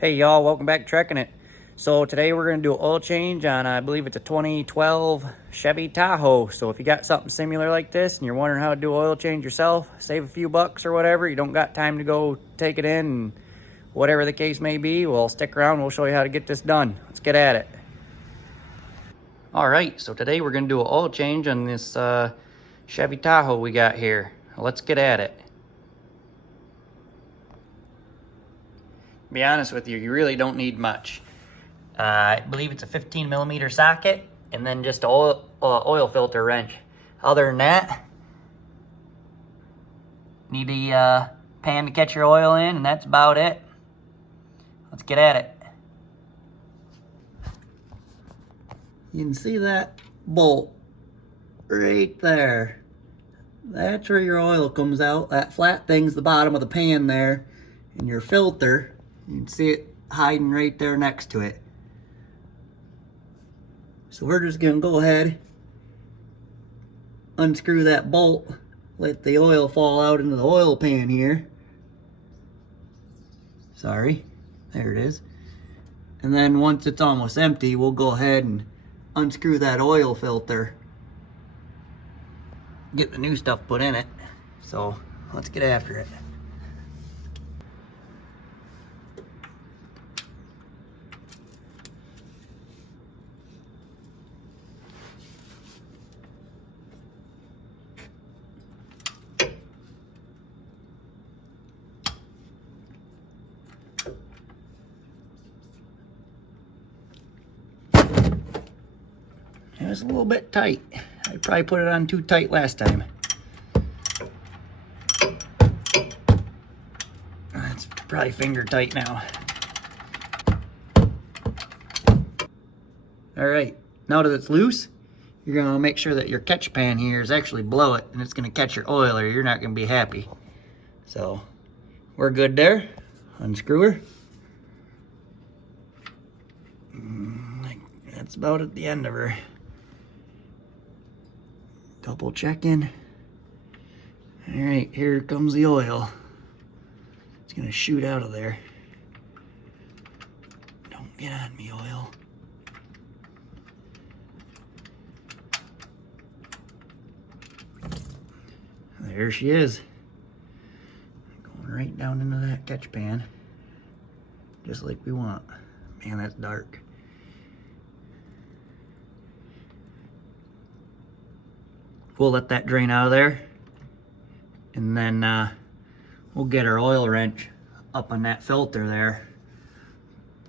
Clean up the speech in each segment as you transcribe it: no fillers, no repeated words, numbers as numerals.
Hey y'all, welcome back to Trekking It. So today we're going to do an oil change on, I believe it's a 2012 Chevy Tahoe. So if you got something similar like this and you're wondering how to do an oil change yourself, save a few bucks or whatever, you don't got time to go take it in and whatever the case may be, well, stick around, we'll show you how to get this done. Let's get at it. Alright, so today we're going to do an oil change on this Chevy Tahoe we got here. Let's get at it. To be honest with you, you really don't need much. I believe it's a 15 millimeter socket and then just an oil filter wrench. Other than that, need a pan to catch your oil in, and that's about it. Let's get at it. You can see that bolt right there. That's where your oil comes out. That flat thing's the bottom of the pan there, and your filter, you can see it hiding right there next to it. So we're just gonna go ahead, unscrew that bolt, let the oil fall out into the oil pan here. Sorry, there it is. And then once it's almost empty, we'll go ahead and unscrew that oil filter, get the new stuff put in it. So let's get after it. It was a little bit tight. I probably put it on too tight last time. It's probably finger tight now. All right, now that it's loose, you're gonna make sure that your catch pan here is actually below it, and it's gonna catch your oil or you're not gonna be happy. So we're good there. Unscrew her. That's about at the end of her. Double checking. All right, here comes the oil. It's gonna shoot out of there. Don't get on me, oil. There she is. Going right down into that catch pan. Just like we want. Man, that's dark. We'll let that drain out of there, and then we'll get our oil wrench up on that filter there,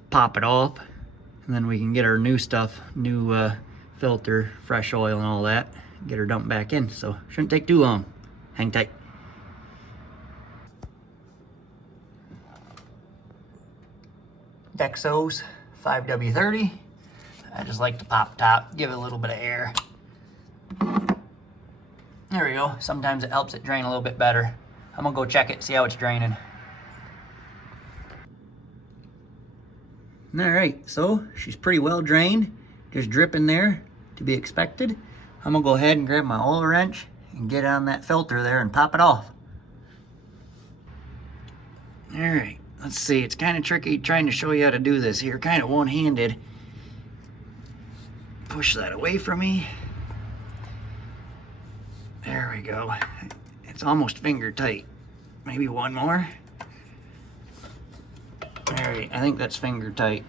pop it off, and then we can get our new stuff, new filter, fresh oil and all that, get her dumped back in. So shouldn't take too long. Hang tight. Dexos 5W30. I just like to pop top, give it a little bit of air. There we go. Sometimes it helps it drain a little bit better. I'm gonna go check it, see how it's draining. All right, so she's pretty well drained, just dripping there to be expected. I'm gonna go ahead and grab my oil wrench and get on that filter there and pop it off. All right, let's see. It's kind of tricky trying to show you how to do this here, kind of one-handed. Push that away from me. There we go. It's almost finger tight. Maybe one more. All right, I think that's finger tight.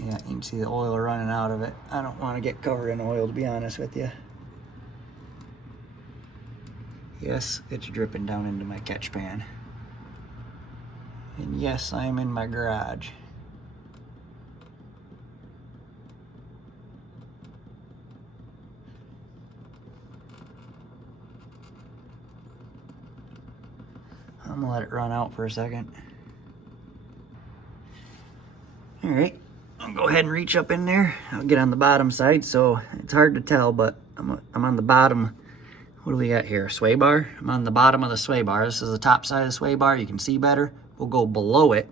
Yeah, you can see the oil running out of it. I don't want to get covered in oil, to be honest with you. Yes, it's dripping down into my catch pan. And yes, I'm in my garage. I'm gonna let it run out for a second. All right, I'll go ahead and reach up in there. I'll get on the bottom side, so it's hard to tell, but I'm on the bottom. What do we got here? Sway bar? I'm on the bottom of the sway bar. This is the top side of the sway bar. You can see better. We'll go below it.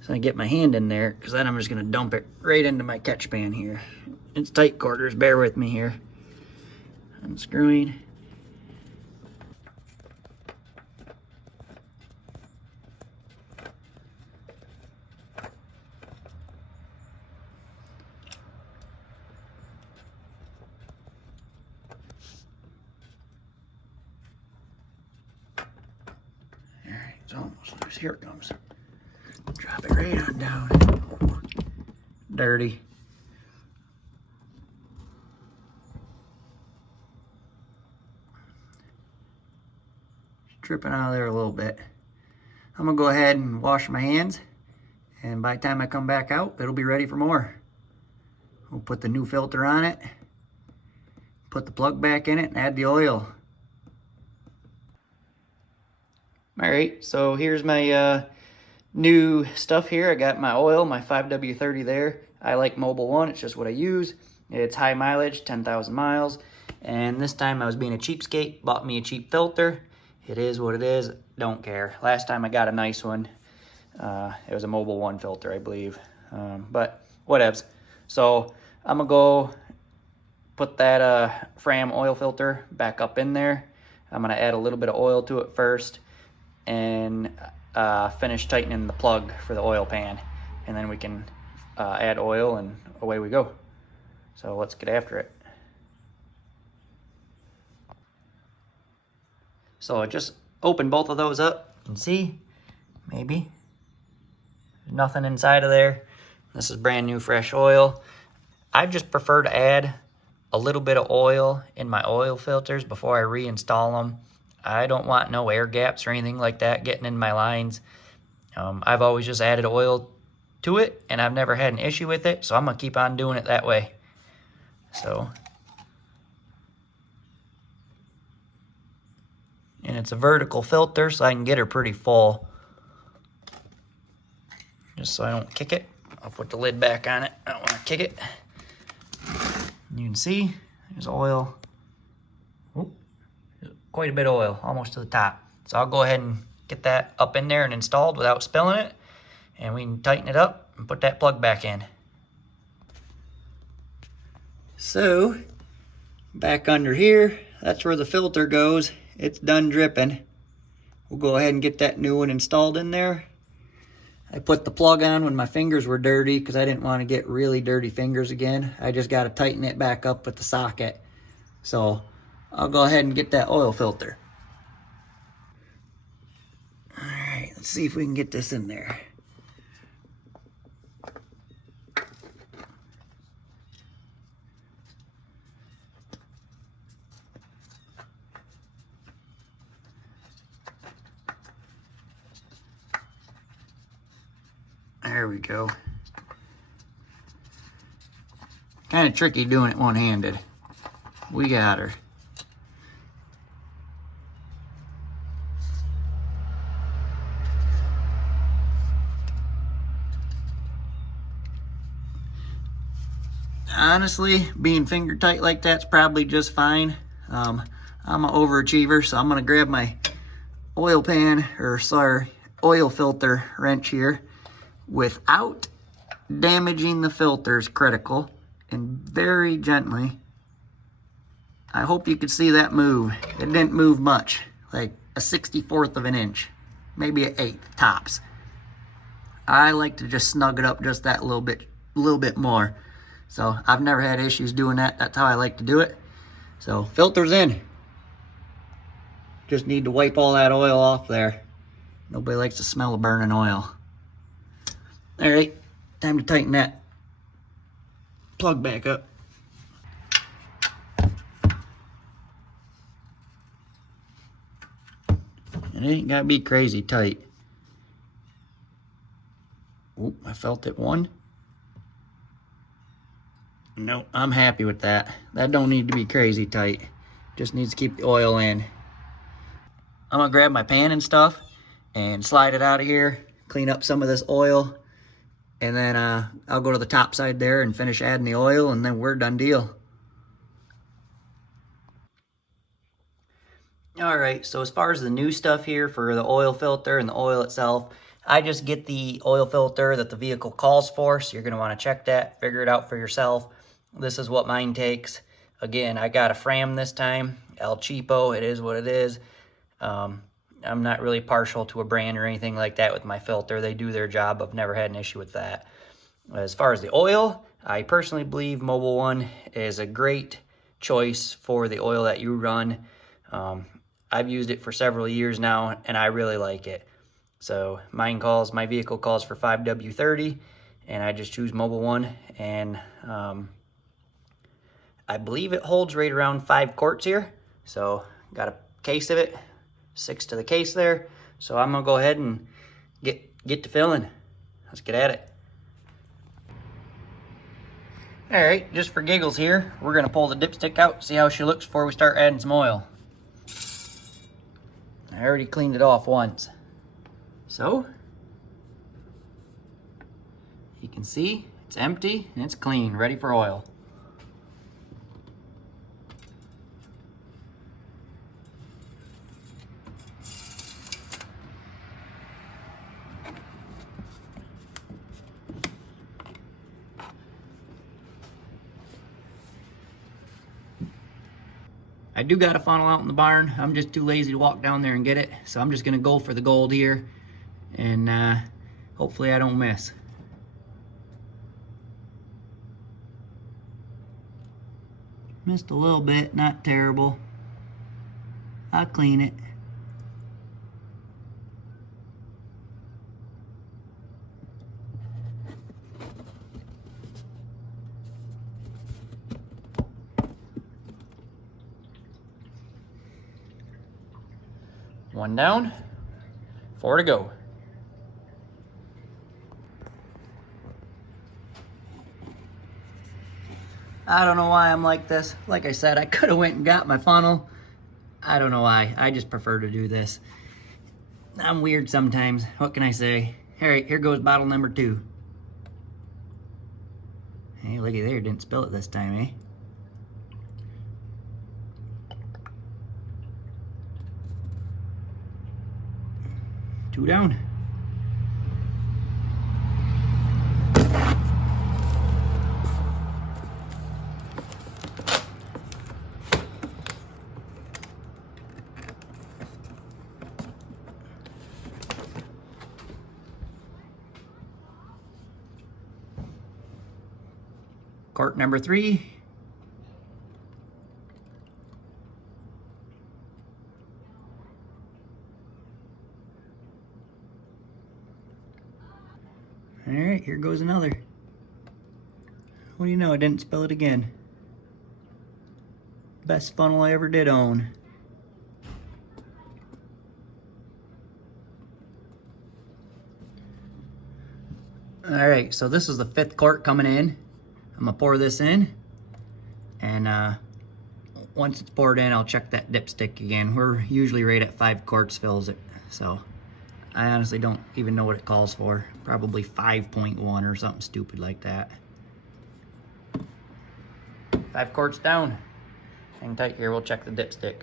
So I get my hand in there, because then I'm just gonna dump it right into my catch pan here. It's tight quarters, bear with me here. Unscrewing. It's almost loose. Here it comes. Drop it right on down. Dirty. Dripping out of there a little bit. I'm gonna go ahead and wash my hands, and by the time I come back out, it'll be ready for more. We'll put the new filter on it, put the plug back in it, and add the oil. All right, so here's my new stuff here. I got my oil, my 5W30 there. I like Mobil 1, it's just what I use. It's high mileage, 10,000 miles. And this time I was being a cheapskate, bought me a cheap filter. It is what it is, don't care. Last time I got a nice one. It was a Mobil 1 filter, I believe. But whatevs. So I'm gonna go put that Fram oil filter back up in there. I'm gonna add a little bit of oil to it first and finish tightening the plug for the oil pan. And then we can add oil and away we go. So let's get after it. So I just opened both of those up and see, maybe. There's nothing inside of there. This is brand new fresh oil. I just prefer to add a little bit of oil in my oil filters before I reinstall them. I don't want no air gaps or anything like that getting in my lines. I've always just added oil to it and I've never had an issue with it, so I'm gonna keep on doing it that way. So, and it's a vertical filter, so I can get her pretty full. Just so I don't kick it. I'll put the lid back on it. I don't want to kick it. You can see there's oil. Oop, quite a bit of oil, almost to the top. So I'll go ahead and get that up in there and installed without spilling it. And we can tighten it up and put that plug back in. So, back under here, that's where the filter goes. It's done dripping. We'll go ahead and get that new one installed in there. I put the plug on when my fingers were dirty because I didn't want to get really dirty fingers again. I just got to tighten it back up with the socket. So I'll go ahead and get that oil filter. All right, let's see if we can get this in there. There we go. Kind of tricky doing it one-handed. We got her. Honestly, being finger tight like that's probably just fine. I'm an overachiever, so I'm gonna grab my oil pan, or sorry, oil filter wrench here without damaging the filter is critical, and very gently. I hope you could see that move. It didn't move much, like a 64th of an inch, maybe an 1/8 tops. I like to just snug it up just that little bit more. So I've never had issues doing that. That's how I like to do it. So filter's in. Just need to wipe all that oil off there. Nobody likes the smell of burning oil. All right, time to tighten that plug back up. It ain't gotta be crazy tight. Oop, I felt it one. Nope, I'm happy with that. That don't need to be crazy tight. Just needs to keep the oil in. I'm gonna grab my pan and stuff and slide it out of here, clean up some of this oil, and then I'll go to the top side there and finish adding the oil, and then we're done deal. All right, so as far as the new stuff here for the oil filter and the oil itself, I just get the oil filter that the vehicle calls for, so you're gonna wanna check that, figure it out for yourself. This is what mine takes. Again, I got a Fram this time, El Cheapo, it is what it is. I'm not really partial to a brand or anything like that with my filter. They do their job. I've never had an issue with that. As far as the oil, I personally believe Mobil 1 is a great choice for the oil that you run. I've used it for several years now, and I really like it. So my vehicle calls for 5W30, and I just choose Mobile One, and I believe it holds right around 5 quarts here. So got a case of it, 6 to the case there. So I'm gonna go ahead and get to filling. Let's get at it. All right, just for giggles here, we're gonna pull the dipstick out, see how she looks before we start adding some oil. I already cleaned it off once. So, you can see it's empty and it's clean, ready for oil. I do got a funnel out in the barn. I'm just too lazy to walk down there and get it. So I'm just gonna go for the gold here, and hopefully I don't miss. Missed a little bit, not terrible. I'll clean it. One down, 4 to go. I don't know why I'm like this. Like I said, I could have went and got my funnel. I don't know why. I just prefer to do this. I'm weird sometimes. What can I say? All right, here goes bottle number 2. Hey, looky there, didn't spill it this time, eh? Two down. Quart number 3. All right, here goes another. What do you know, I didn't spill it again. Best funnel I ever did own. All right, so this is the 5th quart coming in. I'm gonna pour this in, and once it's poured in, I'll check that dipstick again. We're usually right at 5 quarts fills it, so I honestly don't even know what it calls for. Probably 5.1 or something stupid like that. 5 quarts down. Hang tight here, we'll check the dipstick.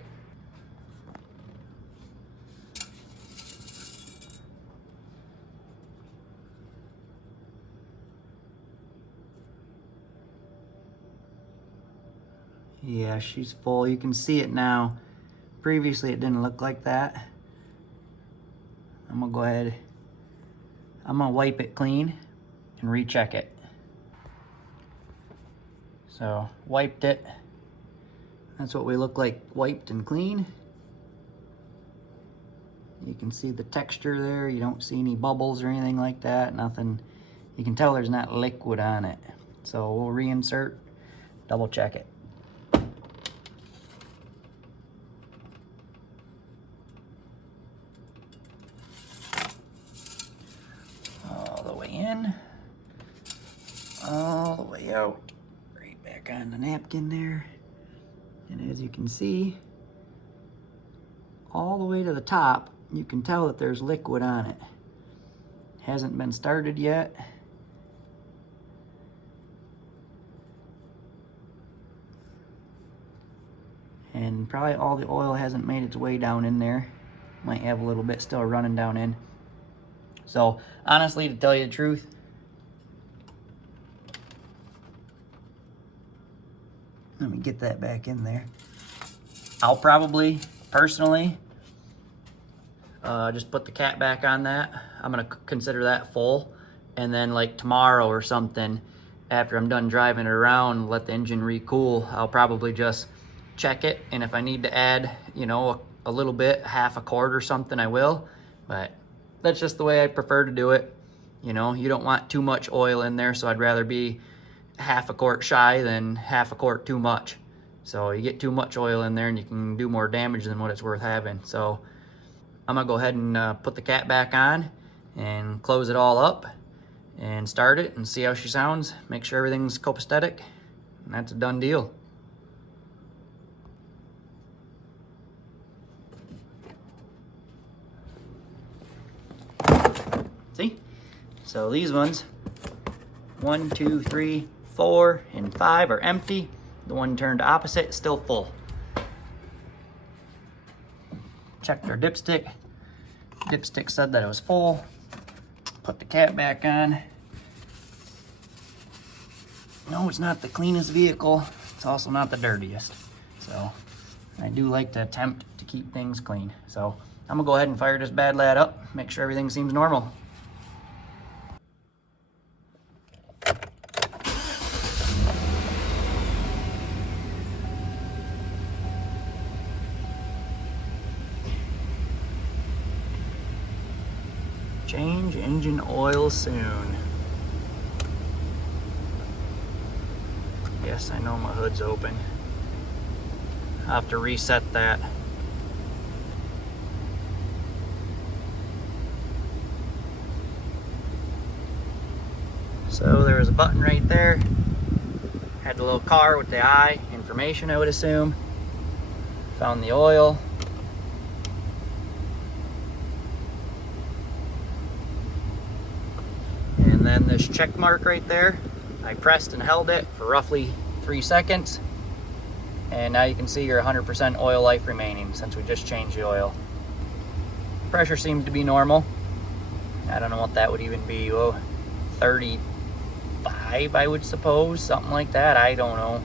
Yeah, she's full. You can see it now. Previously, it didn't look like that. I'm gonna go ahead. I'm gonna wipe it clean and recheck it. So, wiped it. That's what we look like wiped and clean. You can see the texture there. You don't see any bubbles or anything like that. Nothing. You can tell there's not liquid on it. So we'll reinsert, double check it. All the way in, all the way out, right back on the napkin there. And as you can see, all the way to the top, you can tell that there's liquid on it. Hasn't been started yet. And probably all the oil hasn't made its way down in there. Might have a little bit still running down in. So honestly, to tell you the truth, let me get that back in there. I'll probably, personally, just put the cap back on that. I'm gonna consider that full. And then like tomorrow or something, after I'm done driving it around, let the engine recool, I'll probably just check it. And if I need to add, you know, a little bit, half a quart or something, I will. But that's just the way I prefer to do it. You know, you don't want too much oil in there, so I'd rather be half a quart shy than half a quart too much. So you get too much oil in there and you can do more damage than what it's worth having. So I'm gonna go ahead and put the cat back on and close it all up and start it and see how she sounds. Make sure everything's copacetic, and that's a done deal. See? So these ones, 1, 2, 3, 4, and 5 are empty. The one turned opposite is still full. Checked our dipstick. Dipstick said that it was full. Put the cat back on. No, it's not the cleanest vehicle. It's also not the dirtiest. So I do like to attempt to keep things clean. So I'm gonna go ahead and fire this bad lad up, make sure everything seems normal. Change engine oil soon. Yes, I know my hood's open. I'll have to reset that. So there was a button right there. Had the little car with the eye, information I would assume. Found the oil. And then this check mark right there, I pressed and held it for roughly 3 seconds. And now you can see your 100% oil life remaining since we just changed the oil. Pressure seems to be normal. I don't know what that would even be. Oh, 35, I would suppose, something like that. I don't know.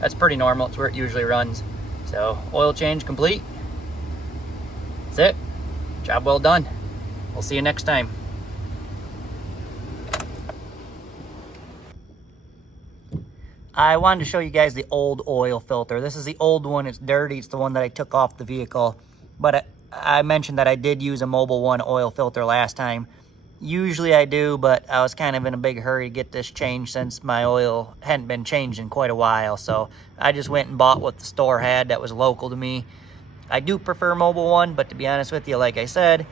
That's pretty normal. It's where it usually runs. So oil change complete. That's it. Job well done. We'll see you next time. I wanted to show you guys the old oil filter. This is the old one. It's dirty. It's the one that I took off the vehicle. But I mentioned that I did use a Mobil 1 oil filter last time. Usually I do, but I was kind of in a big hurry to get this changed since my oil hadn't been changed in quite a while. So I just went and bought what the store had that was local to me. I do prefer Mobil 1, but to be honest with you, like I said,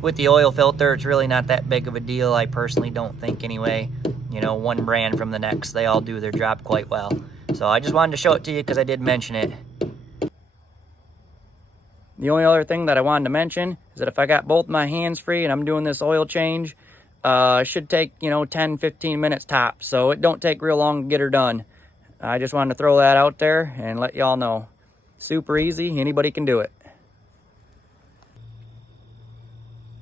with the oil filter, it's really not that big of a deal. I personally don't think anyway. You know, one brand from the next, they all do their job quite well. So I just wanted to show it to you because I did mention it. The only other thing that I wanted to mention is that if I got both my hands free and I'm doing this oil change, it should take, you know, 10, 15 minutes tops. So it don't take real long to get her done. I just wanted to throw that out there and let y'all know. Super easy, anybody can do it.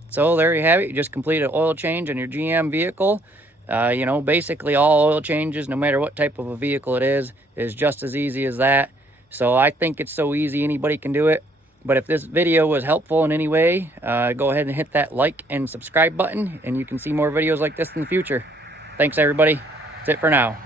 So there you have it. You just completed an oil change on your GM vehicle. You know, basically all oil changes, no matter what type of a vehicle it is just as easy as that. So I think it's so easy, anybody can do it. But if this video was helpful in any way, go ahead and hit that like and subscribe button, and you can see more videos like this in the future. Thanks, everybody. That's it for now.